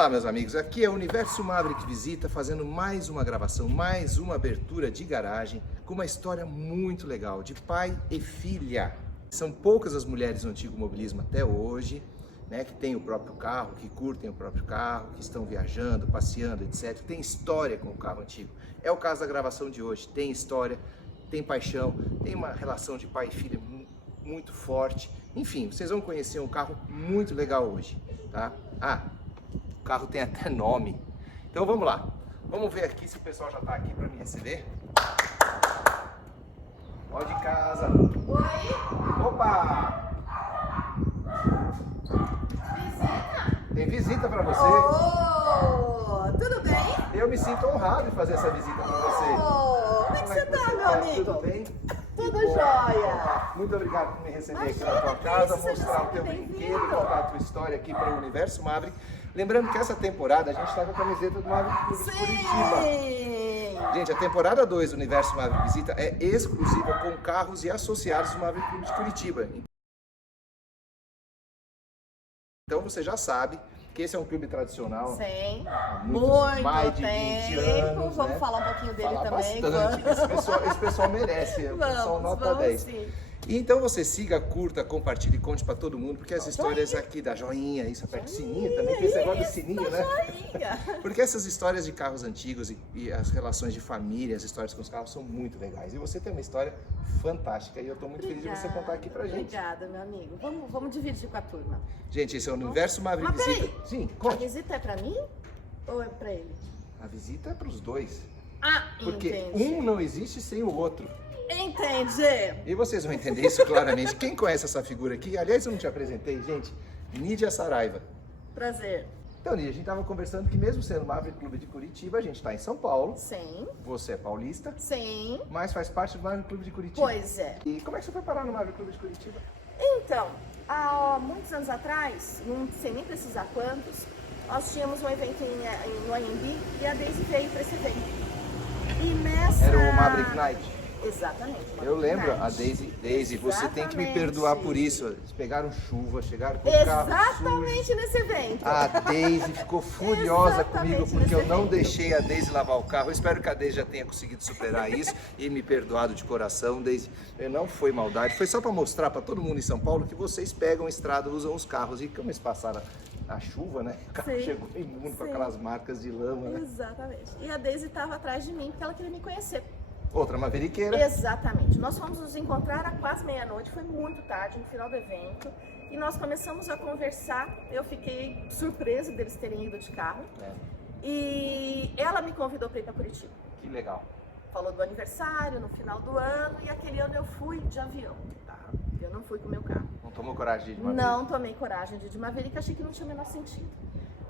Olá, meus amigos, aqui é o Universo Maverick Visita, fazendo mais uma gravação, mais uma abertura de garagem, com uma história muito legal, de pai e filha. São poucas as mulheres no antigo mobilismo até hoje, né, que têm o próprio carro, que curtem o próprio carro, que estão viajando, passeando, etc. Tem história com o carro antigo. É o caso da gravação de hoje, tem história, tem paixão, tem uma relação de pai e filha muito forte. Enfim, vocês vão conhecer um carro muito legal hoje, tá? O carro tem até nome. Então vamos lá. Vamos ver aqui se o pessoal já está aqui para me receber. Ó de casa. Oi? Opa! Visita? Tem visita para você. Oh, tudo bem? Eu me sinto honrado em fazer essa visita para você. Oh, como é que você tá, meu amigo? Tudo bem? Tudo Que bom. jóia. Muito obrigado por me receber aqui Imagina, na tua que casa, isso, seja mostrar o sempre teu bem-vindo. brinquedo, contar a tua história aqui para o Universo Maverick. Lembrando que essa temporada a gente está com a camiseta do Maverick Clube de Curitiba. Sim. Gente, a temporada 2 do Universo Maverick Visita é exclusiva com carros e associados do Maverick Clube de Curitiba. Então você já sabe que esse é um clube tradicional. Sim. Há Muito mais de 20 tempo. anos, Vamos né? falar um pouquinho dele Falar também. bastante. Esse pessoal merece, o pessoal nota 10. Sim. E então você siga, curta, compartilhe, conte pra todo mundo, porque as histórias aqui da joinha, isso aperta o sininho também, tem esse negócio do sininho, né? Joinha. Porque essas histórias de carros antigos e as relações de família, as histórias com os carros são muito legais. E você tem uma história fantástica e eu tô muito feliz de você contar aqui pra gente. Obrigada, meu amigo. Vamos dividir com a turma. Gente, esse é o Universo Maverick Mas Visita. peraí. Sim, A conte. visita é pra mim ou é pra ele? A visita é pros dois. Ah, Porque entendi. um não existe sem o outro. Entendi. E vocês vão entender isso claramente. Quem conhece essa figura aqui, aliás, eu não te apresentei, gente, Nídia Saraiva. Prazer. Então, Nídia, a gente estava conversando que mesmo sendo Maverick Clube de Curitiba, a gente está em São Paulo, Sim. você é paulista, Sim. mas faz parte do Maverick Clube de Curitiba. Pois é. E como é que você foi parar no Maverick Clube de Curitiba? Então, há muitos anos atrás, não sei nem precisar quantos, nós tínhamos um evento no AMB e a Daisy veio para esse evento. E nessa... Era o Maverick Night. Exatamente. Eu Maverick lembro, Night. a Daisy, você tem que me Exatamente. perdoar por isso. Eles pegaram chuva, chegaram com o carro sujo. Exatamente nesse evento. A Daisy ficou furiosa Exatamente comigo porque eu nesse não evento. deixei a Daisy lavar o carro. Eu espero que a Daisy já tenha conseguido superar isso e me perdoado de coração. Daisy, não foi maldade, foi só para mostrar para todo mundo em São Paulo que vocês pegam a estrada, usam os carros. E como eles passaram a chuva, né? O carro Sim. chegou imundo com Sim. aquelas marcas de lama, né? Exatamente. E a Daisy estava atrás de mim porque ela queria me conhecer. Outra maveriqueira. Exatamente. Nós fomos nos encontrar à quase meia-noite, foi muito tarde, no final do evento, e nós começamos a conversar. Eu fiquei surpresa deles terem ido de carro. É, E ela me convidou para ir para Curitiba. que legal. Falou do aniversário, no final do ano, e aquele ano eu fui de avião. Tá. Eu não fui com o meu carro. Não tomou coragem de ir de Maverick? Não tomei coragem de ir de Maverick, achei que não tinha o menor sentido.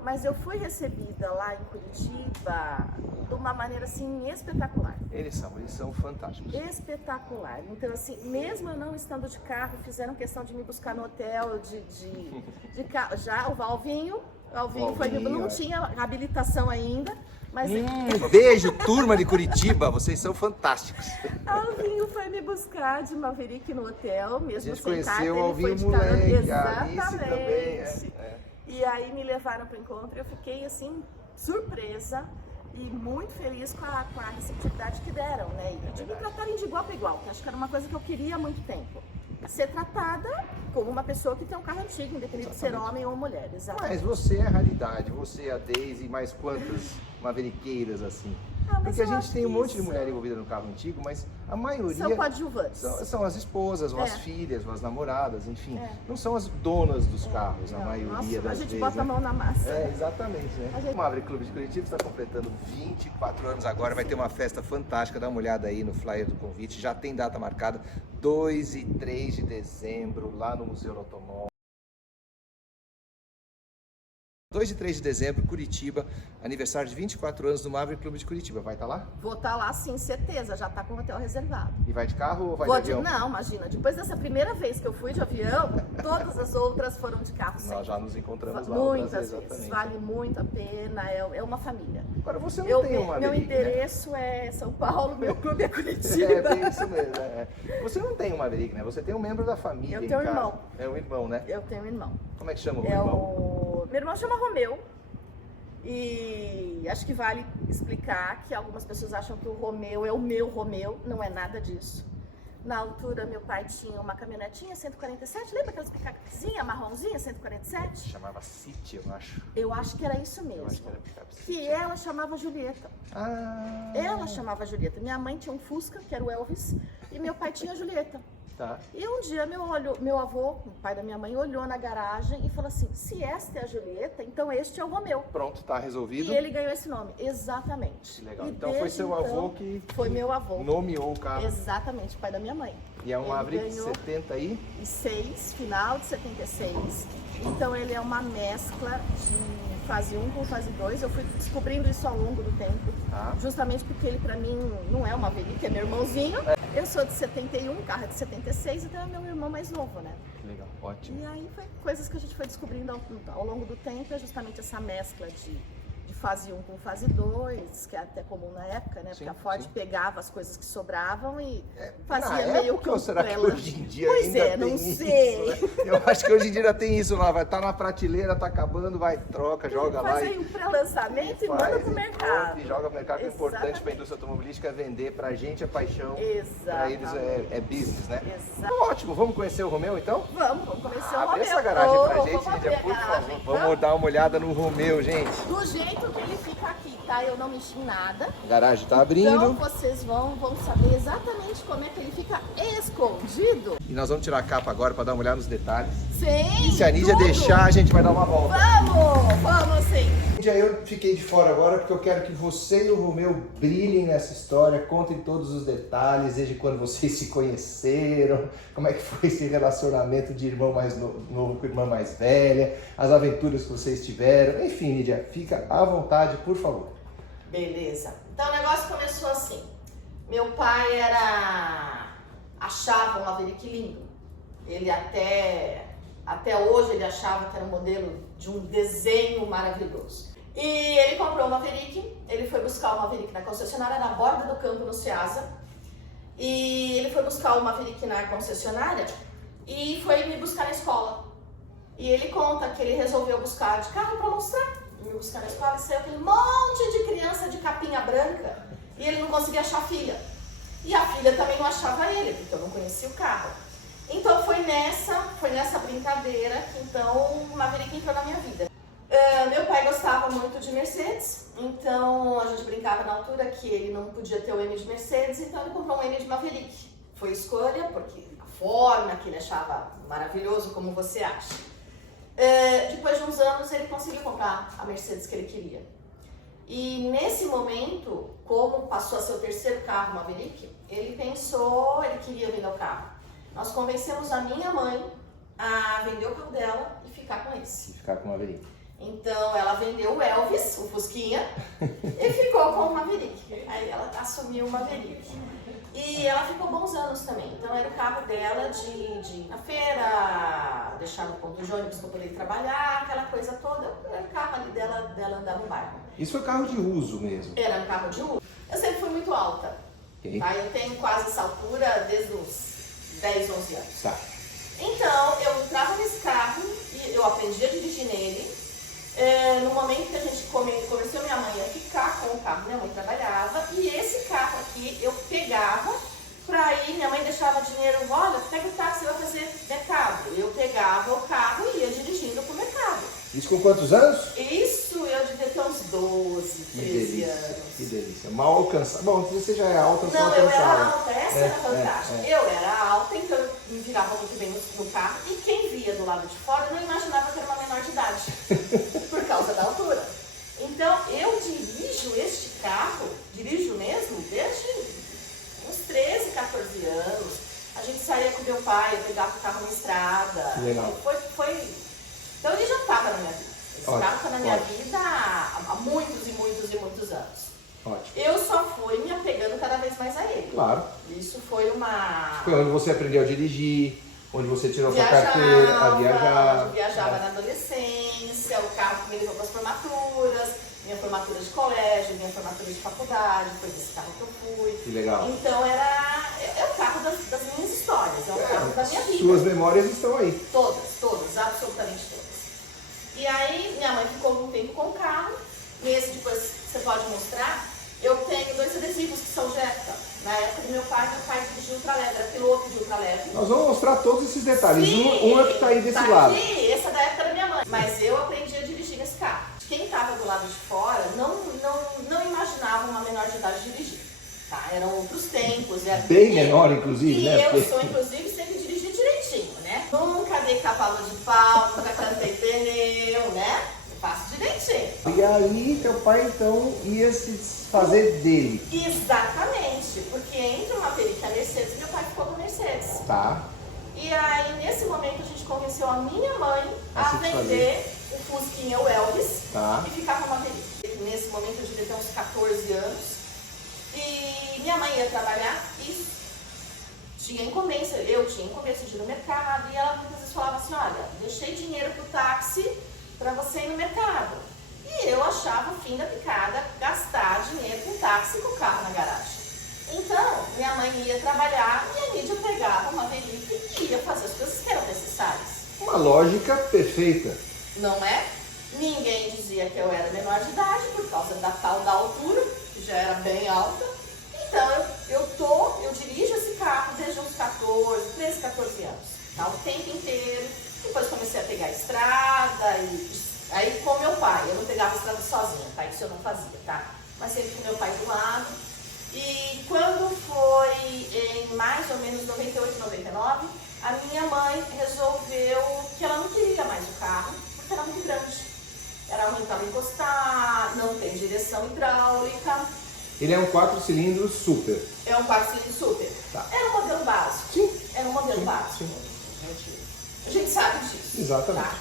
Mas eu fui recebida lá em Curitiba de uma maneira assim espetacular. Eles são fantásticos. Espetacular. Então, assim, mesmo eu não estando de carro, fizeram questão de me buscar no hotel de carro. Já o Valvinho foi, não tinha habilitação ainda, mas Beijo, turma de Curitiba, vocês são fantásticos. Alvinho foi me buscar de Maverick no hotel, A mesmo gente sem carta, conheceu o ele Alvinho foi de carona. moleque, a Alice Exatamente. também. É. E aí me levaram para o encontro e eu fiquei assim, surpresa e muito feliz com a receptividade que deram, né? E de me tratarem de igual para igual, que acho que era uma coisa que eu queria há muito tempo. Ser tratada como uma pessoa que tem um carro antigo, independente de ser homem ou mulher. Exatamente. Mas você é a raridade, você é a Daisy, mais quantas maveriqueiras assim? Mas Porque a eu gente acho tem um que monte de isso- mulher envolvida no carro antigo, mas a maioria São coadjuvantes. são as esposas, ou as É. filhas, ou as namoradas, enfim. É. Não são as donas dos carros, a Não, maioria nossa, das a gente vezes. bota né? a mão na massa. É, exatamente, né? A gente- O Maverick Clube de Curitiba está completando 24 anos agora, vai ter uma festa fantástica, dá uma olhada aí no flyer do convite, já tem data marcada, 2 e 3 de dezembro, lá no Museu do Automóvel. 2 e 3 de dezembro, Curitiba, aniversário de 24 anos do Maverick Clube de Curitiba. Vai estar lá? Vou estar lá sim, certeza, já está com o hotel reservado. E vai de carro ou vai Vou de avião? Não, imagina, depois dessa primeira vez que eu fui de avião, todas as outras foram de carro Nós sempre. já nos encontramos lá. Muitas outras vezes, exatamente. vale muito a pena, é uma família. Agora você não tem uma Meu Maverick, né? endereço é São Paulo, meu clube é É, Curitiba. bem isso mesmo. É. Você não tem um Maverick, né? Você tem um membro da família Eu em tenho um casa. irmão. É um irmão, né? Eu tenho um irmão. Como é que chama o É irmão? Meu irmão chama Romeu. E acho que vale explicar que algumas pessoas acham que o Romeu é o meu Romeu, não é nada disso. Na altura, meu pai tinha uma caminhonetinha 147, lembra aquelas picapezinha, marronzinha, 147? Chamava City, eu acho. Eu acho que era isso mesmo. Eu acho que era picape City. Que ela chamava Julieta. Ah, Ela chamava Julieta. Minha mãe tinha um Fusca, que era o Elvis, e meu pai tinha a Julieta. tá. E um dia meu avô, o pai da minha mãe, olhou na garagem e falou assim, se esta é a Julieta, então este é o Romeu. Pronto, tá resolvido. E ele ganhou esse nome, exatamente. Que legal. E Então foi desde seu então, avô que Foi meu avô. nomeou o carro. Exatamente, pai da minha mãe. E é um Ele Maverick ganhou 70 aí? 6, final de 76. Então ele é uma mescla de fase 1 com fase 2. Eu fui descobrindo isso ao longo do tempo. Tá. Justamente porque ele pra mim não é uma Maverick, é meu irmãozinho. Eu sou de 71, o carro é de 76, então é meu irmão mais novo, né? Que legal, ótimo. E aí foi coisas que a gente foi descobrindo ao longo do tempo, é justamente essa mescla de fase 1 com fase 2, que é até comum na época, né? Sim, Porque a Ford sim. pegava as coisas que sobravam e Na fazia meio época, que ou um será que pré-lanche. hoje em dia Pois ainda é, tem não isso, sei. né? Eu acho que hoje em dia ainda tem isso lá, vai estar na prateleira, tá acabando, vai, troca, joga lá Faz aí um pré-lançamento e manda pro mercado. E joga pro mercado, que é importante Exatamente. para a indústria automobilística é vender, pra gente é paixão, pra Exatamente. eles é business, né? Exato. Ótimo, vamos conhecer o Romeu então? Vamos conhecer o Romeu. Abre essa garagem pra Vamos gente, abrir Lídia, a por garagem, favor. então. Vamos dar uma olhada no Romeu, gente. Do jeito que ele fica aqui, tá? Eu não mexi em nada. A garagem tá abrindo. Então vocês vão saber exatamente como é que ele fica escondido. E nós vamos tirar a capa agora para dar uma olhada nos detalhes. Sim, E se a Nídia tudo. deixar, a gente vai dar uma volta. Vamos sim. Nídia, eu fiquei de fora agora porque eu quero que você e o Romeu brilhem nessa história, contem todos os detalhes, desde quando vocês se conheceram, como é que foi esse relacionamento de irmão mais novo com irmã mais velha, as aventuras que vocês tiveram. Enfim, Nídia, fica à vontade, por favor. Beleza. Então o negócio começou assim. Meu pai achava um Maverick lindo. Ele até hoje ele achava que era um modelo de um desenho maravilhoso. E ele comprou um Maverick, ele foi buscar o Maverick na concessionária na borda do campo no Ceasa. E ele foi buscar o Maverick na concessionária e foi me buscar na escola. E ele conta que ele resolveu buscar de carro para mostrar. Me buscar na escola e saiu aquele monte de criança de capinha branca e ele não conseguia achar a filha. E a filha também não achava ele, porque eu não conhecia o carro. Então foi nessa brincadeira que então o Maverick entrou na minha vida. Meu pai gostava muito de Mercedes, então a gente brincava na altura que ele não podia ter o M de Mercedes, então ele comprou um M de Maverick. Foi escolha, porque a forma que ele achava maravilhoso, como você acha. Depois de uns anos ele conseguiu comprar a Mercedes que ele queria. E nesse momento, como passou a ser o terceiro carro Maverick, ele queria vender o carro. Nós convencemos a minha mãe a vender o carro dela e ficar com esse. E ficar com o Maverick. Então ela vendeu o Elvis, o Fusquinha, e ficou com o Maverick. Aí ela assumiu o Maverick. E ela ficou bons anos também. Então era o carro dela de ir na feira, deixar no ponto de ônibus para poder trabalhar, aquela coisa toda. Era o carro ali dela andar no bairro. Isso foi carro de uso mesmo. Era um carro de uso. Eu sempre fui muito alta. Ok. Tá? Eu tenho quase essa altura desde os 10, 11 anos. Tá. Então eu entrava nesse carro e eu aprendi a dirigir nele. No momento que a gente começou, minha mãe a ficar com o carro, minha mãe trabalhava, e esse carro aqui eu pegava pra ir, minha mãe deixava dinheiro, olha, pega o táxi, vai fazer mercado. Eu pegava o carro e ia dirigindo pro mercado. Isso com quantos anos? Isso eu devia ter uns 12, 13 anos. Que delícia. Mal alcançado. Bom, você já é alta, só Não, eu era alcançava. alta, essa era a vantagem. Eu era alta, então eu me virava muito bem no carro, e quem via do lado de fora não imaginava que era uma menor de idade, por causa da altura. Então eu dirijo este carro, dirijo mesmo, desde uns 13, 14 anos. A gente saía com meu pai, eu pegava o carro na estrada. Legal. Então ele já estava na minha vida. Esse Ótimo, carro está na minha ótimo. vida há muitos e muitos e muitos anos. Ótimo. Eu só fui me apegando cada vez mais a ele. Claro. Isso foi uma... Foi onde você aprendeu a dirigir, onde você tirou sua carteira, a viajar. Viajava na adolescência, o carro que me levou para as formaturas, minha formatura de colégio, minha formatura de faculdade, foi desse carro que eu fui. Que legal. Então é o carro das minhas histórias, é o carro da minha vida. Suas memórias estão aí. Todas, absolutamente todas. E aí minha mãe ficou um tempo com o carro Nesse, depois você pode mostrar, eu tenho 2 adesivos que são Jetta. Na época do meu pai dirigiu ultraleve, era piloto de ultraleve. Nós vamos mostrar todos esses detalhes. Sim, Um é que está aí desse tá lado. Aqui, esse é da época da minha mãe. Mas eu aprendi a dirigir nesse carro. Quem estava do lado de fora não imaginava uma menor de idade dirigir. Tá? Eram outros tempos. Era Bem menor, inclusive, e né? eu sou, inclusive, sempre dirigir direitinho, né? Nunca dei cavalo de pau, nunca cantei pneu, né? Eu faço direitinho. E aí, teu pai, então, ia se fazer dele. Exatamente, porque entre uma Maverick e a Mercedes, meu pai ficou com a Mercedes. Tá. E aí, nesse momento, a gente convenceu a minha mãe a se desfazer. vender o Fusquinha, o Elvis, Tá. e ficar com a Maverick. Nesse momento, eu devia ter uns 14 anos. E minha mãe ia trabalhar e tinha incumbência, eu tinha incumbência de ir no mercado. E ela muitas vezes falava assim, olha, deixei dinheiro pro táxi para você ir no mercado. E eu achava o fim da picada gastar dinheiro com táxi e com o carro na garagem. Então, minha mãe ia trabalhar e a Nídia pegava uma Maverick e ia fazer as coisas que eram necessárias. Uma lógica perfeita. Não é? Ninguém dizia que eu era menor de idade por causa da tal da altura, que já era bem alta. Então, eu dirijo esse carro desde uns 13, 14 anos, tá? O tempo inteiro. Depois comecei a pegar a estrada, aí com meu pai. Eu não pegava a estrada sozinha, tá? Isso eu não fazia, tá? Mas sempre com meu pai do lado. E quando foi em mais ou menos 98, 99, a minha mãe resolveu que ela não queria mais o carro, porque era muito grande. Era ruim para encostar, não tem direção hidráulica. Ele é um 4 cilindros super. É um 4 cilindros super. Tá. Era um modelo básico. Sim. Era um modelo Sim, básico. sim. A gente sabe disso. Exatamente. Tá?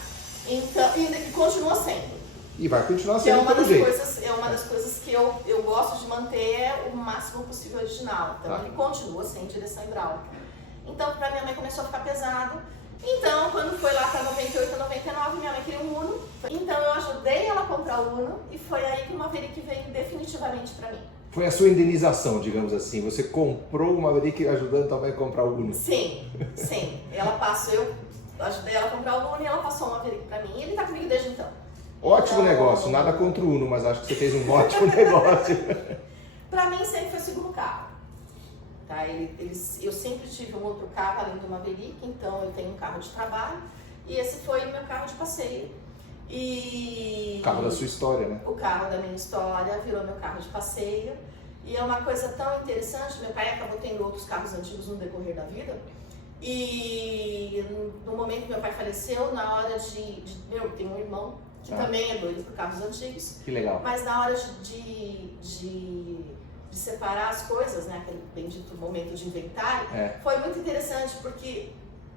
Então, e continua sendo. E vai continuar Que é sendo uma pelo das jeito. coisas, é uma das coisas que eu gosto de manter o máximo possível original. Então, Tá. ele continua sem direção hidráulica. Então, para minha mãe começou a ficar pesado. Então, quando foi lá para 98, 99, minha mãe queria um Uno. Então, eu ajudei ela a comprar o Uno e foi aí que o Maverick veio definitivamente para mim. Foi a sua indenização, digamos assim. Você comprou uma Maverick ajudando também a comprar o Uno. Sim, sim. Eu ajudei ela a comprar o Uno e ela passou o Maverick para mim e ele tá comigo desde então. Ótimo Então, negócio, nada contra o Uno, mas acho que você fez um ótimo negócio. Para mim sempre foi o segundo carro. Tá? Eu sempre tive um outro carro além do Maverick, então eu tenho um carro de trabalho e esse foi o meu carro de passeio. E O carro da sua história, né? o carro da minha história virou meu carro de passeio. E é uma coisa tão interessante, meu pai acabou tendo outros carros antigos no decorrer da vida. E no momento que meu pai faleceu, na hora eu tenho um irmão que também é doido por carros antigos. Que legal. Mas na hora de separar as coisas, né, aquele bendito momento de inventário, foi muito interessante porque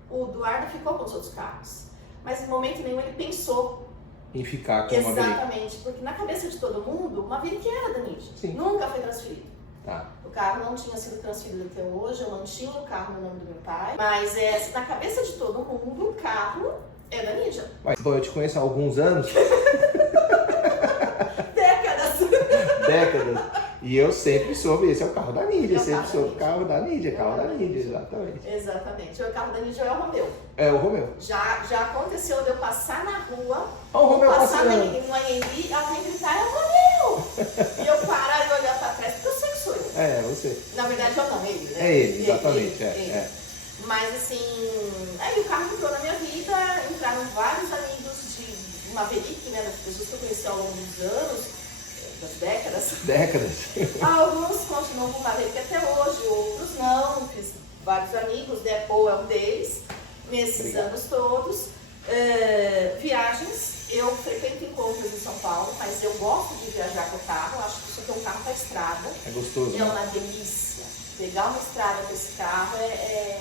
o Eduardo ficou com os outros carros. Mas em momento nenhum ele pensou Em ficar com uma Maverick. exatamente, porque na cabeça de todo mundo, uma Maverick era da Nídia. Sim. Nunca foi transferido. Tá. O carro não tinha sido transferido até hoje, eu mantinha o carro no nome do meu pai. Mas na cabeça de todo mundo, o carro é da Nídia. Mas, bom, eu te conheço há alguns anos, Décadas! décadas, e eu sempre soube, esse é o carro da Nídia, É o sempre carro soube, da carro da Nídia, É o carro da carro da Nídia, Nídia. exatamente. Exatamente. O carro da Nídia é o Romeu. É o Romeu. Já aconteceu de eu passar na rua, Olha o Romeu passar passeando. no AMB, alguém gritar, é o Romeu! E eu parar e olhar pra trás, porque eu sei que sou eu. É, você. Na verdade eu não, ele, né? É ele, exatamente, Ele. Mas assim, aí o carro entrou na minha vida, entraram vários amigos de Maverick, né? Das pessoas que eu conheci ao longo dos anos, das décadas. Décadas. Alguns continuam com Maverick até hoje, outros não. Fiz vários amigos, Depo é um deles, nesses Obrigado. anos todos. Viagens, eu frequento encontros em São Paulo, mas eu gosto de viajar com o carro, eu acho que isso aqui é um carro para estrada. É gostoso, É né? uma delícia. Pegar uma estrada com esse carro é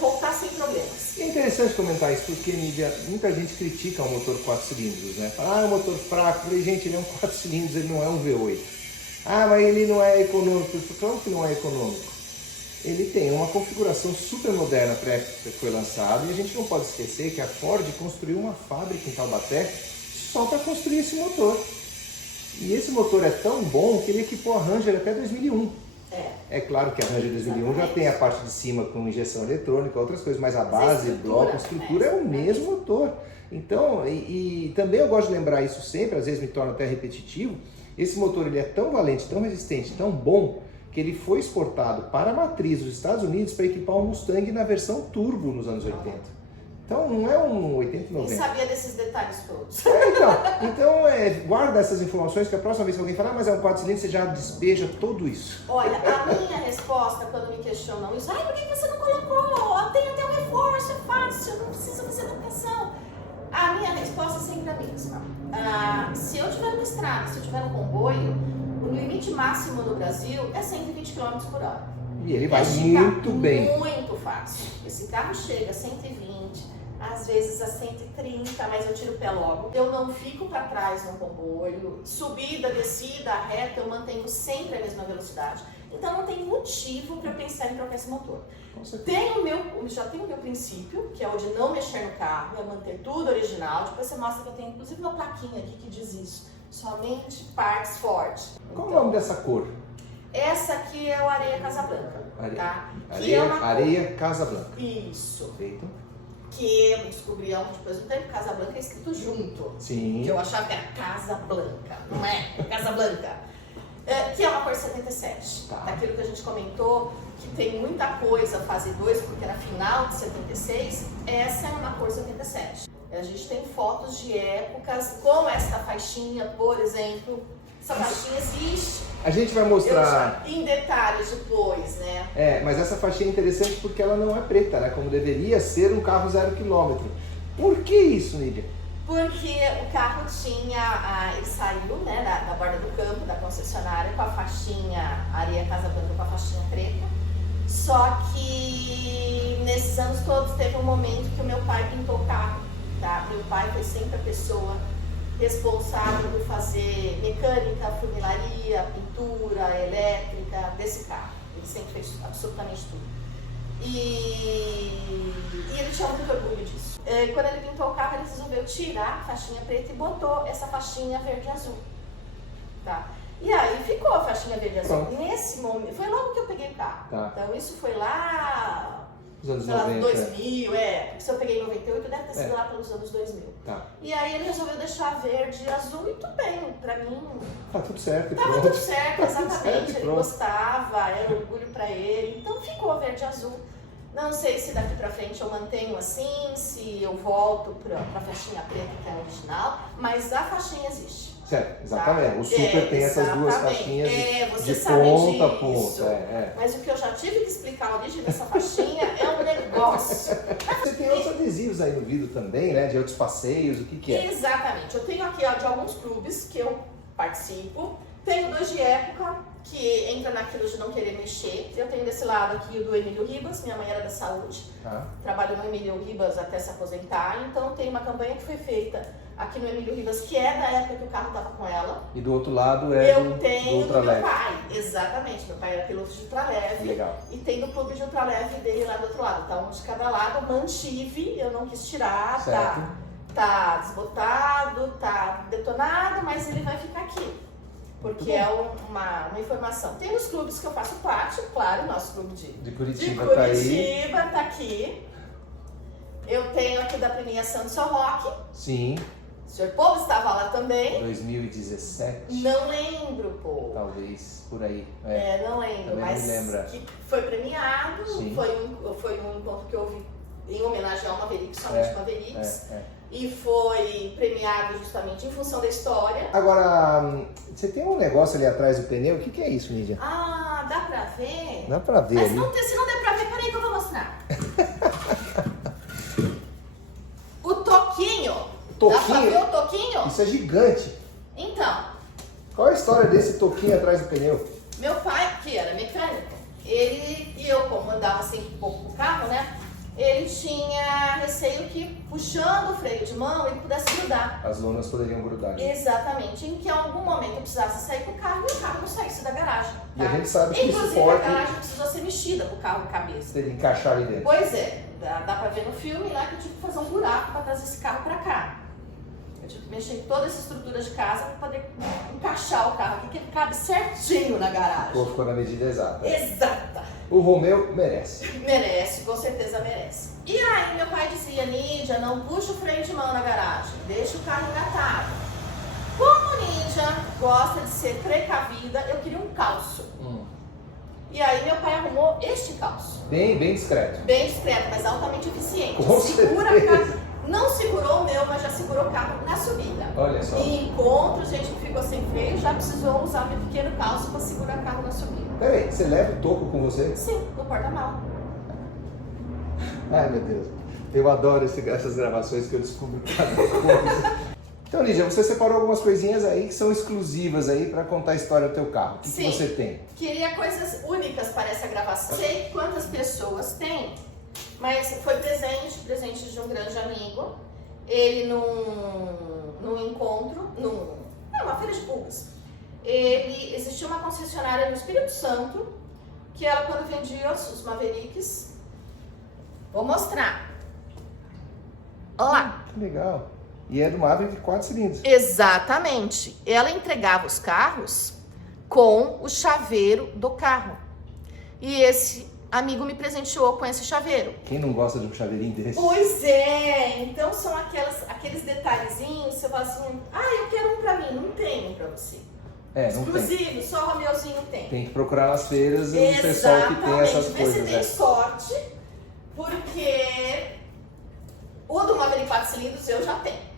voltar sem problemas. E é interessante comentar isso, porque, Nídia, muita gente critica o motor 4 cilindros, né? Fala, é um motor fraco. Eu falei, gente, ele é um 4 cilindros, ele não é um V8. Ah, mas ele não é econômico. Claro que não é econômico. Ele tem uma configuração super moderna que foi lançado, e a gente não pode esquecer que a Ford construiu uma fábrica em Taubaté só para construir esse motor. E esse motor é tão bom que ele equipou a Ranger até 2001. É claro que a Ranger 2001 já tem a parte de cima com injeção eletrônica, outras coisas, mas a base, bloco, a estrutura é o mesmo motor. Então, e também eu gosto de lembrar isso sempre, às vezes me torna até repetitivo, esse motor ele é tão valente, tão resistente, tão bom, que ele foi exportado para a matriz dos Estados Unidos para equipar um Mustang na versão turbo nos anos 80. Então não é um 80 e 90. Nem sabia desses detalhes todos. Então guarda essas informações que a próxima vez que alguém falar, mas é um 4 cilindros, você já despeja tudo isso. Olha, a minha resposta quando me questionam isso, por que você não colocou? Tem até um reforço, é fácil, não precisa fazer adaptação. A minha resposta é sempre a mesma. Se eu tiver uma estrada, se eu tiver um comboio, o limite máximo no Brasil é 120 km por hora. E ele vai muito bem. Muito fácil. Esse carro chega a 120, às vezes a 130, mas eu tiro o pé logo. Eu não fico para trás no comboio. Subida, descida, reta, eu mantenho sempre a mesma velocidade. Então não tem motivo para eu pensar em trocar esse motor. Já tenho o meu princípio, que é o de não mexer no carro, é manter tudo original. Depois você mostra que eu tenho inclusive uma plaquinha aqui que diz isso. Somente partes Ford. Qual o nome dessa cor? Essa aqui é o Areia Casablanca. Tá? Areia Casablanca. Isso. Perfeito. Que eu descobri depois do tempo, Casablanca é escrito junto. Sim. Que eu achava que era Casablanca, não é? Casablanca. Que é uma cor 77. Tá. Daquilo que a gente comentou, que tem muita coisa fase 2, porque era final de 76, essa é uma cor 77. A gente tem fotos de épocas com esta faixinha, por exemplo. Essa faixinha existe. A gente vai mostrar em detalhes depois, né? Mas essa faixinha é interessante porque ela não é preta, né? Como deveria ser um carro 0 km. Por que isso, Nídia? Porque o carro tinha, ele saiu, né, da borda do campo, da concessionária, com a faixinha Areia Casablanca, com a faixinha preta. Só que nesses anos todos teve um momento que o meu pai pintou o carro, tá? Meu pai foi sempre a pessoa responsável por fazer mecânica, funilaria, pintura, elétrica desse carro. Ele sempre fez absolutamente tudo. E ele tinha muito orgulho disso. Quando ele pintou o carro, ele resolveu tirar a faixinha preta e botou essa faixinha verde e azul. Tá? E aí ficou a faixinha verde e azul. Nesse momento, foi logo que eu peguei o carro. Tá. Então isso foi lá nos anos sei lá, 90. 2000, porque se eu peguei em 98, deve ter sido lá pelos anos 2000. Tá. E aí ele resolveu deixar verde e azul e tudo bem, pra mim. Tá tudo certo. Tava tudo certo, exatamente. Ele pronto. gostava, era orgulho pra ele. Então ficou verde e azul. Não sei se daqui pra frente eu mantenho assim, se eu volto pra faixinha preta que é a original, mas a faixinha existe. Certo, exatamente. Tá? O Super tem essas duas faixinhas de ponta a ponta. Mas o que eu já tive que explicar a origem dessa faixinha é um negócio. Você tem outros adesivos aí no vidro também, né? De outros passeios, o que é? Exatamente. Eu tenho aqui de alguns clubes que eu participo. Tenho 2 de época, que entra naquilo de não querer mexer. Eu tenho desse lado aqui o do Emílio Ribas, minha mãe era da saúde. Trabalhou no Emílio Ribas até se aposentar. Então tem uma campanha que foi feita aqui no Emílio Ribas, que é da época que o carro estava com ela. E do outro lado é eu tenho do meu ultraleve. pai, exatamente. Meu pai era piloto de ultraleve. Legal. E tem do clube de ultraleve dele lá do outro lado. Tá um de cada lado, mantive, eu não quis tirar, tá desbotado, tá detonado, mas ele vai ficar aqui. Porque é uma informação. Tem os clubes que eu faço parte, claro, o nosso clube de Curitiba, tá aqui. Eu tenho aqui da premiação do São Roque. Sim. O senhor Povo estava lá também. 2017. Não lembro, pô. Talvez, por aí. Não lembro, também mas me lembra. que foi premiado. Sim. Foi um encontro que houve em homenagem ao Mavericks, somente Mavericks. E foi premiado justamente em função da história. Agora, você tem um negócio ali atrás do pneu, o que é isso, Nídia? Ah, dá pra ver? Dá pra ver. Mas ali. se não der pra ver, peraí que eu vou mostrar. O toquinho. Dá pra ver o toquinho? Isso é gigante. Então. Qual é a história desse toquinho atrás do pneu? Meu pai, que era mecânico, ele e eu, como andava sempre um pouco com o carro, né? Ele tinha receio que, puxando o freio de mão, ele pudesse grudar. As lonas poderiam grudar. Exatamente, em que em algum momento eu precisasse sair com o carro e o carro não saísse da garagem. Tá? E a gente sabe que inclusive, isso pode... a garagem precisou ser mexida com o carro de cabeça. Ele encaixar ali dentro. Pois é, dá pra ver no filme lá que eu tive que fazer um buraco pra trazer esse carro pra cá. Eu tive que mexer em toda essa estrutura de casa para poder encaixar o carro aqui, que ele cabe certinho na garagem. Pô, ficou na medida exata. Exata. O Romeu merece. Merece, com certeza merece. E aí meu pai dizia, Nídia, não puxa o freio de mão na garagem, deixa o carro engatado. Como Nídia gosta de ser precavida, eu queria um calço. E aí meu pai arrumou este calço. Bem discreto. Bem discreto, mas altamente eficiente. Com Segura certeza. a carro. Não segurou o meu, mas já segurou o carro na subida. Olha só. Em encontro, gente que ficou sem freio, já precisou usar meu pequeno calço para segurar o carro na subida. Peraí, você leva o toco com você? Sim, no porta-mala. Ai, meu Deus. Eu adoro essas gravações que eu descubro cada coisa. Então, Lídia, você separou algumas coisinhas aí que são exclusivas aí para contar a história do teu carro. O que você tem? Queria coisas únicas para essa gravação. Sei quantas pessoas tem, mas foi presente de um grande amigo. Ele num encontro, uma feira de pulgas. Existia uma concessionária no Espírito Santo, que ela quando vendia os Mavericks, vou mostrar. Olha lá. Que legal. E é do Maverick de 4 cilindros. Exatamente. Ela entregava os carros com o chaveiro do carro. E esse amigo me presenteou com esse chaveiro. Quem não gosta de um chaveirinho desse? Pois é. Então são aqueles detalhezinhos, você fala assim, eu quero um pra mim, não tenho pra você. Não exclusivo, tem. só o Romeuzinho tem. Tem que procurar nas feiras o pessoal que tem essas Vê coisas. se tem sorte, porque o do Maverick 4 cilindros eu já tenho.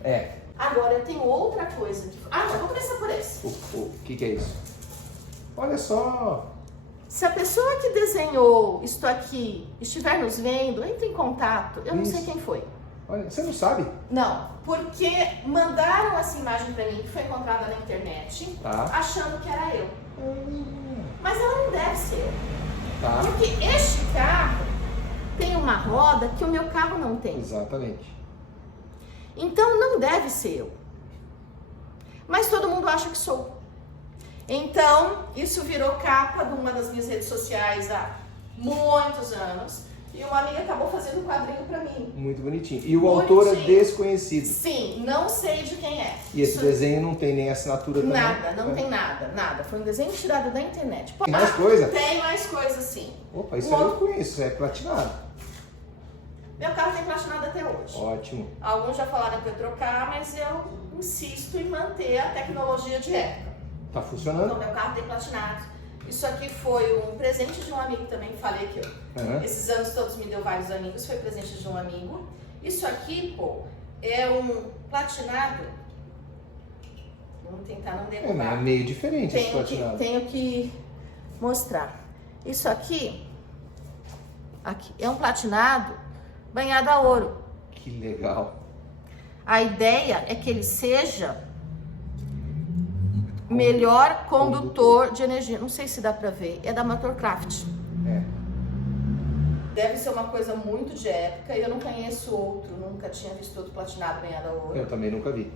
Agora eu tenho outra coisa. Já vou começar por esse. O que é isso? Olha só. Se a pessoa que desenhou isto aqui estiver nos vendo, entre em contato. Eu não sei quem foi. Olha, você não sabe? Não, porque mandaram essa imagem pra mim, que foi encontrada na internet, achando que era eu. Mas ela não deve ser eu. Porque este carro tem uma roda que o meu carro não tem. Exatamente. Então não deve ser eu. Mas todo mundo acha que sou. Então, isso virou capa de uma das minhas redes sociais há muitos anos. E uma amiga acabou fazendo um quadrinho pra mim. Muito bonitinho. E o autor é desconhecido. Sim, não sei de quem é. E esse desenho não tem nem assinatura também? Nada, não tem nada. Foi um desenho tirado da internet. Tem mais coisa? Tem mais coisa, sim. Opa, isso eu conheço, é platinado. Meu carro tem platinado até hoje. Ótimo. Alguns já falaram que eu trocar, mas eu insisto em manter a tecnologia de época. Tá funcionando? Então, meu carro tem platinado. Isso aqui foi um presente de um amigo também, falei que esses anos todos me deu vários amigos, foi presente de um amigo. Isso aqui, é um platinado. Vamos tentar não derrubar. É meio diferente esse platinado. Tenho que mostrar. Isso aqui é um platinado banhado a ouro. Que legal. A ideia é que ele seja melhor condutor de energia. Não sei se dá pra ver. É da Motorcraft. Deve ser uma coisa muito de época. E eu não conheço outro. Nunca tinha visto outro platinado banhado a ouro. Eu também nunca vi.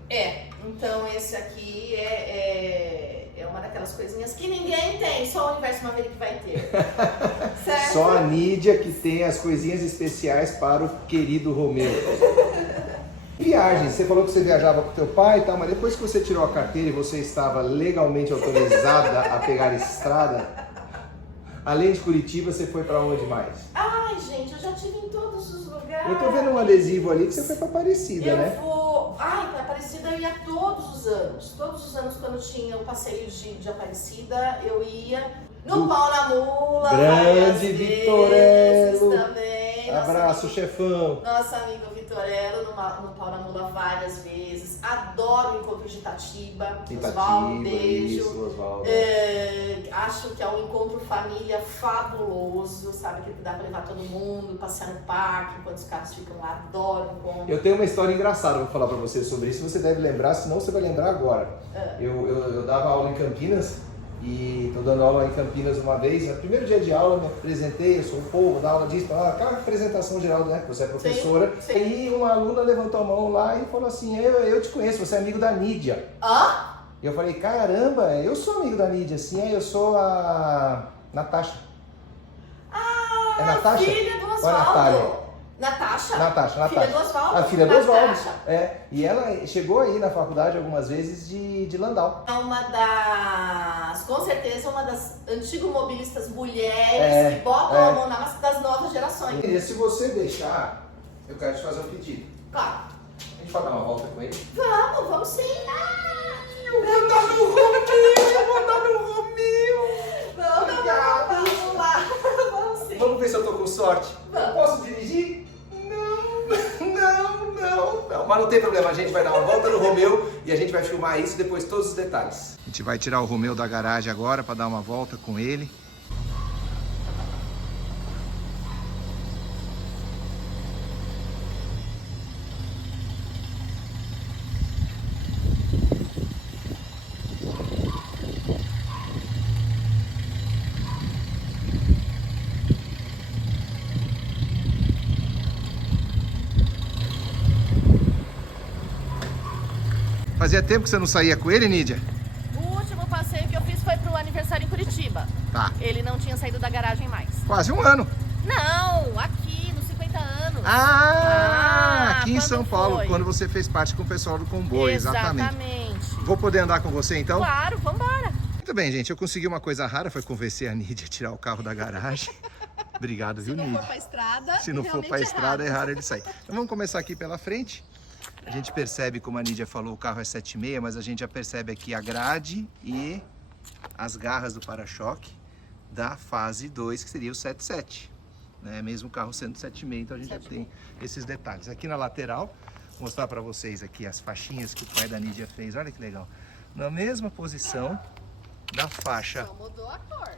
Então esse aqui é uma daquelas coisinhas que ninguém tem. Só o Universo Maverick vai ter. Certo? Só a Nídia que tem as coisinhas especiais para o querido Romeu. Viagens, você falou que você viajava com teu pai e tal, mas depois que você tirou a carteira e você estava legalmente autorizada a pegar estrada, além de Curitiba, você foi para onde mais? Ai, gente, eu já estive em todos os lugares. Eu tô vendo um adesivo ali que você foi para Aparecida, né? Para Aparecida eu ia todos os anos. Todos os anos quando tinha o passeio de Aparecida, eu ia no Pau na Mula. Grande Vitorello. Também. Abraço, chefão. Nosso amigo Vitorello no Pau na Mula várias vezes. Adoro o encontro de Itatiba. Osvaldo, beijo. Isso, Osvaldo. Acho que é um encontro família fabuloso, sabe? Que dá pra levar todo mundo, passear no parque, enquanto os carros ficam lá. Adoro o encontro. Eu tenho uma história engraçada, vou falar pra você sobre isso. Você deve lembrar, senão você vai lembrar agora. Eu dava aula em Campinas. E tô dando aula em Campinas uma vez, no primeiro dia de aula me apresentei, eu sou o povo, vou dar aula disso, aquela apresentação geral, né, você é professora. Sim. Aí uma aluna levantou a mão lá e falou assim, eu te conheço, você é amigo da Nídia. E eu falei, caramba, eu sou amigo da Nídia, assim, eu sou a Natasha. É Natasha? Filha do Ou é Natália? Osvaldo. Natasha. Filha do Oswaldo. A filha do Oswaldo. É. E ela chegou aí na faculdade algumas vezes de Landau. É com certeza, uma das antigas mobilistas mulheres que botam a mão na massa das novas gerações. E se você deixar, eu quero te fazer um pedido. Claro. A gente pode dar uma volta com ele? Vamos sim. Eu vou andar no Romeu. Vamos lá. Vamos sim. Vamos ver se eu tô com sorte. Vamos. Eu posso dirigir? Não. Mas não tem problema, a gente vai dar uma volta no Romeu e a gente vai filmar isso e depois todos os detalhes. A gente vai tirar o Romeu da garagem agora para dar uma volta com ele. Fazia tempo que você não saía com ele, Nídia? O último passeio que eu fiz foi pro aniversário em Curitiba. Tá. Ele não tinha saído da garagem mais. Quase um ano. Não, aqui, nos 50 anos. Aqui em São Paulo, foi? quando você fez parte com o pessoal do comboio, exatamente. Vou poder andar com você então? Claro, vambora. Muito bem, gente, eu consegui uma coisa rara, foi convencer a Nídia a tirar o carro da garagem. Obrigado, viu, Nídia? Se não for pra estrada, se não for pra estrada, é raro ele sair. Então vamos começar aqui pela frente. A gente percebe, como a Nídia falou, o carro é 7,6, mas a gente já percebe aqui a grade e as garras do para-choque da fase 2, que seria o 7,7. Né? Mesmo o carro sendo 7,5, então a gente já tem esses detalhes. Aqui na lateral, vou mostrar para vocês aqui as faixinhas que o pai da Nídia fez. Olha que legal. Na mesma posição da faixa, só mudou a cor.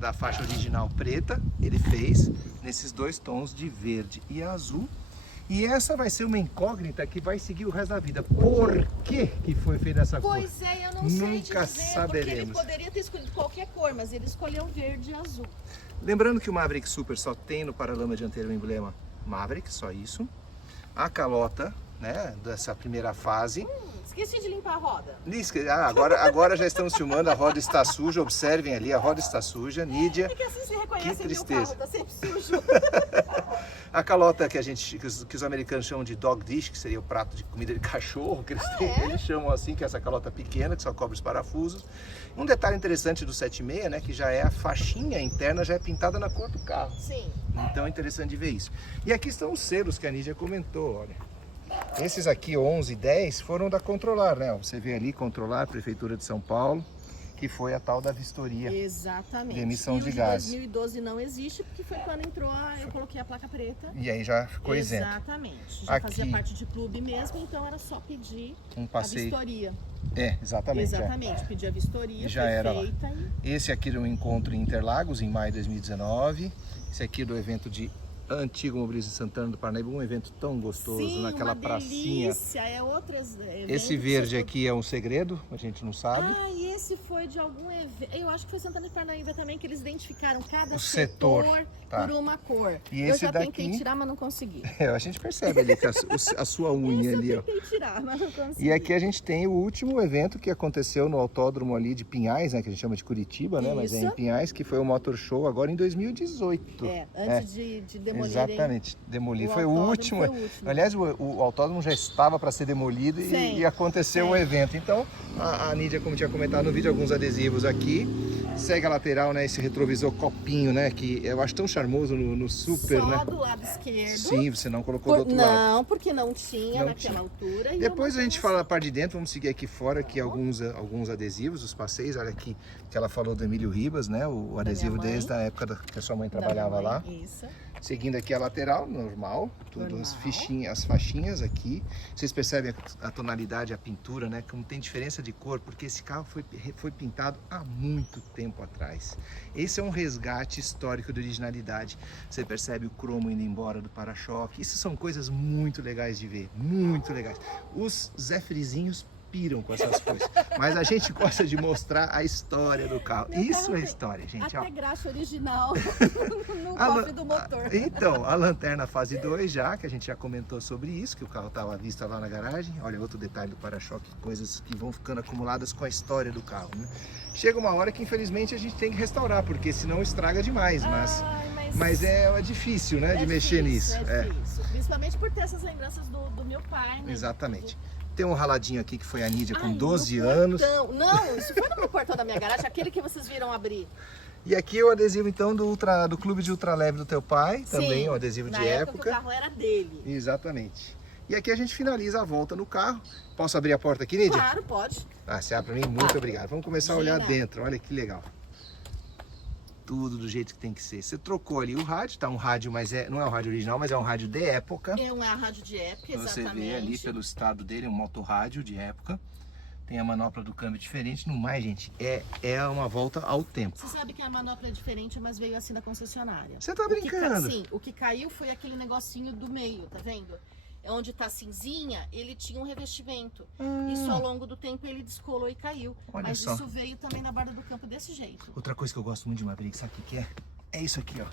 Da faixa original preta, ele fez nesses dois tons de verde e azul. E essa vai ser uma incógnita que vai seguir o resto da vida. Por que foi feita essa cor? Pois é, eu não sei Nunca te dizer, saberemos. porque ele poderia ter escolhido qualquer cor, mas ele escolheu verde e azul. Lembrando que o Maverick Super só tem no paralama dianteiro o emblema Maverick, só isso. A calota, né, dessa primeira fase. Esqueci de limpar a roda. Agora já estamos filmando, a roda está suja, observem ali, a roda está suja. Nídia, É que assim se reconhece que tristeza. O carro, tá sempre sujo. A calota que os americanos chamam de dog dish, que seria o prato de comida de cachorro, que eles chamam assim, que é essa calota pequena, que só cobre os parafusos. Um detalhe interessante do 7,6, né, que já é a faixinha interna, já é pintada na cor do carro. Sim. Então é interessante de ver isso. E aqui estão os selos que a Nídia comentou, olha. Esses aqui, 11 e 10, foram da Controlar, né? Você vê ali, Controlar, Prefeitura de São Paulo, que foi a tal da vistoria. Exatamente. De emissão de gases. gases. 2012 não existe, porque foi quando entrou, eu coloquei a placa preta. E aí já ficou isento. Exatamente. Já aqui, fazia parte de clube mesmo, então era só pedir um passeio. a vistoria. Exatamente. Exatamente, pedir a vistoria, já foi era feita. Esse aqui era um encontro em Interlagos, em maio de 2019. Esse aqui do evento de Antigo Mobilismo de Santana do Parnaíba, um evento tão gostoso. Sim, naquela uma pracinha. Delícia. É outras eventos. Esse verde aqui é um segredo, a gente não sabe. E esse foi de algum evento. Eu acho que foi Santana do Parnaíba também, que eles identificaram cada o setor tá. por uma cor. E eu esse já daqui... tentei tirar, mas não consegui. A gente percebe ali que a sua unha ali, ó. Eu tentei tirar, mas não consegui. E aqui a gente tem o último evento que aconteceu no autódromo ali de Pinhais, né, que a gente chama de Curitiba, né, mas é em Pinhais, que foi o Motor Show agora em 2018. Antes de demolir. Exatamente, demolir. Foi o último. Aliás, o autódromo já estava para ser demolido e aconteceu o evento. Então, a Nídia, como tinha comentado no vídeo, alguns adesivos aqui. Segue a lateral, né, esse retrovisor copinho, né, que eu acho tão charmoso no Super, só né? Só do lado esquerdo. Sim, você não colocou do outro lado. Não, porque não tinha naquela altura. E depois a gente fala da parte de dentro, vamos seguir aqui fora, aqui alguns adesivos, os passeios. Olha aqui, que ela falou do Emílio Ribas, né, o adesivo desde a época que a sua mãe trabalhava lá. Isso. Seguindo aqui a lateral, normal, tudo as faixinhas aqui. Vocês percebem a tonalidade, a pintura, né? Como tem diferença de cor, porque esse carro foi pintado há muito tempo atrás. Esse é um resgate histórico de originalidade. Você percebe o cromo indo embora do para-choque. Isso são coisas muito legais de ver, muito legais. Os Zé Frizinhos piram com essas coisas, mas a gente gosta de mostrar a história do carro. Isso é história, gente. Até graxa original no cofre do motor. Então, a lanterna fase 2 já, que a gente já comentou sobre isso, que o carro estava à vista lá na garagem. Olha, outro detalhe do para-choque, coisas que vão ficando acumuladas com a história do carro, né? Chega uma hora que infelizmente a gente tem que restaurar, porque senão estraga demais, mas Mas é difícil, né, de mexer nisso. É difícil, principalmente por ter essas lembranças do meu pai, né? Exatamente. Tem um raladinho aqui que foi a Nídia com Ai, 12 no anos. portão. Não, isso foi no meu portão da minha garagem, aquele que vocês viram abrir. E aqui é o adesivo então do clube de ultraleve do teu pai, também Sim, um adesivo na de época época. que o carro era dele. Exatamente. E aqui a gente finaliza a volta no carro. Posso abrir a porta aqui, Nídia? Claro, pode. Ah, você abre pra mim? Muito obrigado. Vamos começar a olhar Imagina. dentro. Olha que legal. Tudo do jeito que tem que ser. Você trocou ali o rádio, tá um rádio, mas não é um rádio original, mas é um rádio de época. É uma rádio de época, Você exatamente. vê ali pelo estado dele, um motorrádio de época. Tem a manopla do câmbio diferente. No mais, gente, é uma volta ao tempo. Você sabe que a manopla é diferente, mas veio assim da concessionária. Você tá O que brincando? sim, o que caiu foi aquele negocinho do meio, tá vendo? Onde tá cinzinha, ele tinha um revestimento. Isso ao longo do tempo ele descolou e caiu. Olha Mas só. isso veio também na borda do campo desse jeito. Outra coisa que eu gosto muito de Maverick, sabe o que é? É isso aqui, ó.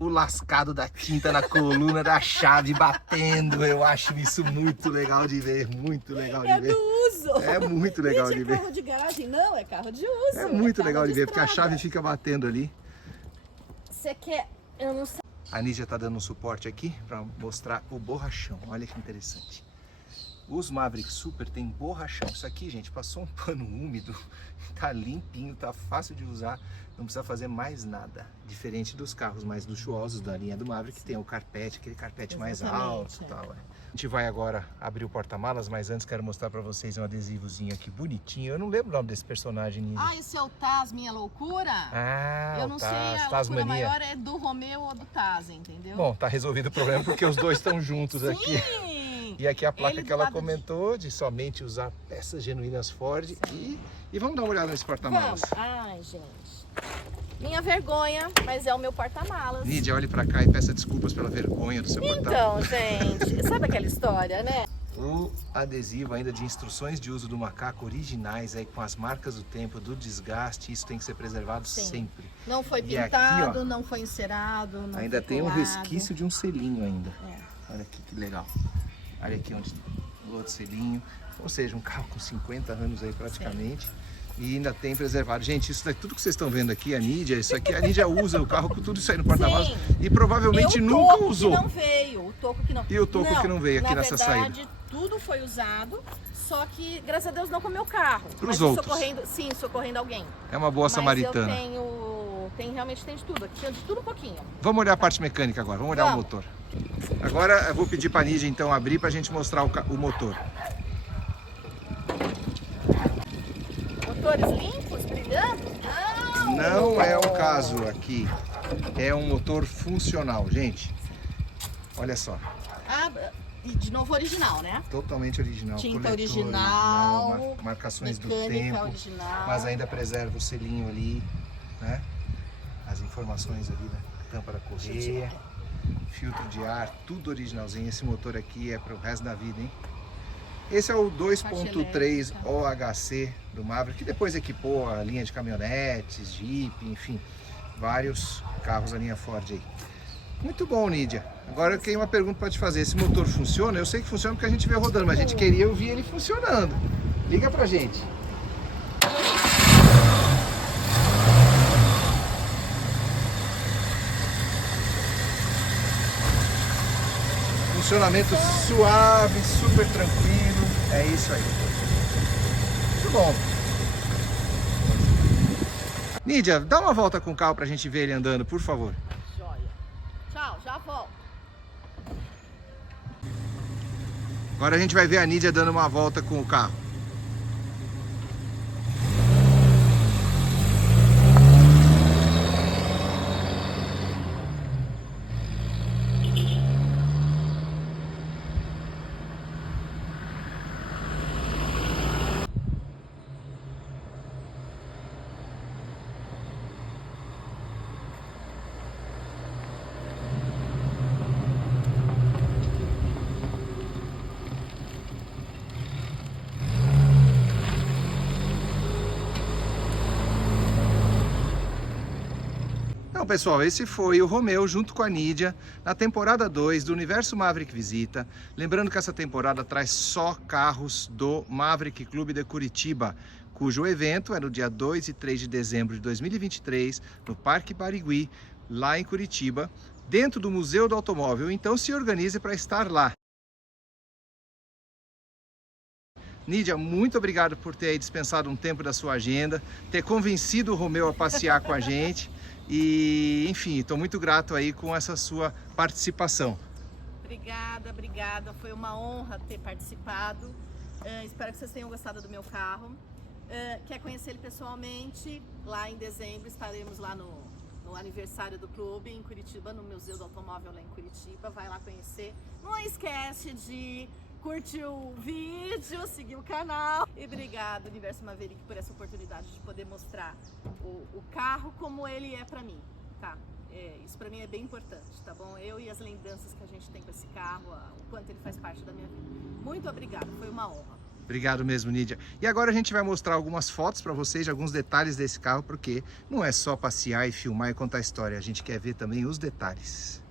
O lascado da tinta na coluna da chave batendo. Eu acho isso muito legal de ver. Muito legal de É ver. do uso! É muito legal Gente, de é ver. carro de garagem? Não, é carro de uso. É muito carro legal de ver, porque a estrada. chave fica batendo ali. Você quer... Eu não sei. A Nídia tá dando um suporte aqui para mostrar o borrachão. Olha que interessante. Os Maverick Super tem borrachão. Isso aqui, gente, passou um pano úmido, tá limpinho, tá fácil de usar, não precisa fazer mais nada. Diferente dos carros mais luxuosos da linha do Maverick, que tem o carpete, aquele carpete mais alto e tal. A gente vai agora abrir o porta-malas, mas antes quero mostrar para vocês um adesivozinho aqui bonitinho. Eu não lembro o nome desse personagem, Nídia. Ah, esse é o Taz, minha loucura? Ah, Eu o não sei, Taz, a Taz loucura mania. maior é do Romeu ou do Taz, entendeu? Bom, tá resolvido o problema porque os dois estão juntos aqui. Sim! E aqui a placa Ele que do ela lado comentou de somente usar peças genuínas Ford. E vamos dar uma olhada nesse porta-malas. Vamos. Ai, gente. Minha vergonha, mas é o meu porta-malas. Nídia, olhe pra cá e peça desculpas pela vergonha do seu porta-malas. Então, gente, sabe aquela história, né? O adesivo ainda de instruções de uso do macaco originais, aí com as marcas do tempo, do desgaste, isso tem que ser preservado Sim. sempre. Não foi E aqui, pintado, ó, não foi encerado, não Ainda foi tem um colado. resquício de um selinho ainda. É. Olha aqui que legal. Olha aqui onde o outro selinho. Ou seja, um carro com 50 anos aí praticamente. E ainda tem preservado. Gente, isso tudo que vocês estão vendo aqui, a Nídia, isso aqui, a Nídia usa o carro com tudo isso aí no porta-malas Sim. e provavelmente E o nunca toco usou. Que não veio, o toco que não. E o toco que não veio aqui nessa saída. Na verdade, tudo foi usado, só que, graças a Deus, não com o meu carro. Pros mas outros. socorrendo alguém. É uma boa Mas samaritana. realmente tem de tudo. Aqui tem de tudo um pouquinho. Vamos olhar a parte mecânica agora, vamos olhar o Vamos. motor. Agora eu vou pedir para a Nídia então abrir para a gente mostrar o motor. Motores limpos, brilhando? Não! Não é o caso aqui. É um motor funcional, gente. Olha só. Ah, e de novo original, né? Totalmente original. Tinta coletor original, marcações do mecânica tempo. original. Mas ainda preserva o selinho ali, né? As informações ali da tampa da correia, filtro de ar, tudo originalzinho. Esse motor aqui é para o resto da vida, hein? Esse é o 2.3 OHC do Maverick, que depois equipou a linha de caminhonetes, Jeep, enfim, vários carros da linha Ford aí. Muito bom, Nídia. Agora eu tenho uma pergunta para te fazer. Esse motor funciona? Eu sei que funciona porque a gente vê rodando, mas a gente queria ouvir ele funcionando. Liga pra gente. Funcionamento suave, super tranquilo. É isso aí. Muito bom. Nídia, dá uma volta com o carro pra gente ver ele andando, por favor. Joia. Tchau, já volto. Agora a gente vai ver a Nídia dando uma volta com o carro. Então, pessoal, esse foi o Romeu junto com a Nídia na temporada 2 do Universo Maverick Visita. Lembrando que essa temporada traz só carros do Maverick Clube de Curitiba, cujo evento é no dia 2 e 3 de dezembro de 2023, no Parque Barigui, lá em Curitiba, dentro do Museu do Automóvel. Então se organize para estar lá. Nídia, muito obrigado por ter aí dispensado um tempo da sua agenda, ter convencido o Romeu a passear com a gente e, enfim, estou muito grato aí com essa sua participação. Obrigada. Foi uma honra ter participado. Espero que vocês tenham gostado do meu carro. Quer conhecer ele pessoalmente? Lá em dezembro estaremos lá no aniversário do clube em Curitiba, no Museu do Automóvel lá em Curitiba. Vai lá conhecer. Não esquece de curtir o vídeo, seguir o canal. E obrigado, Universo Maverick, por essa oportunidade de poder mostrar o carro como ele é pra mim, tá? Isso pra mim é bem importante, tá bom? Eu e as lembranças que a gente tem com esse carro, o quanto ele faz parte da minha vida. Muito obrigada, foi uma honra. Obrigado mesmo, Nídia. E agora a gente vai mostrar algumas fotos para vocês de alguns detalhes desse carro, porque não é só passear e filmar e contar a história, a gente quer ver também os detalhes.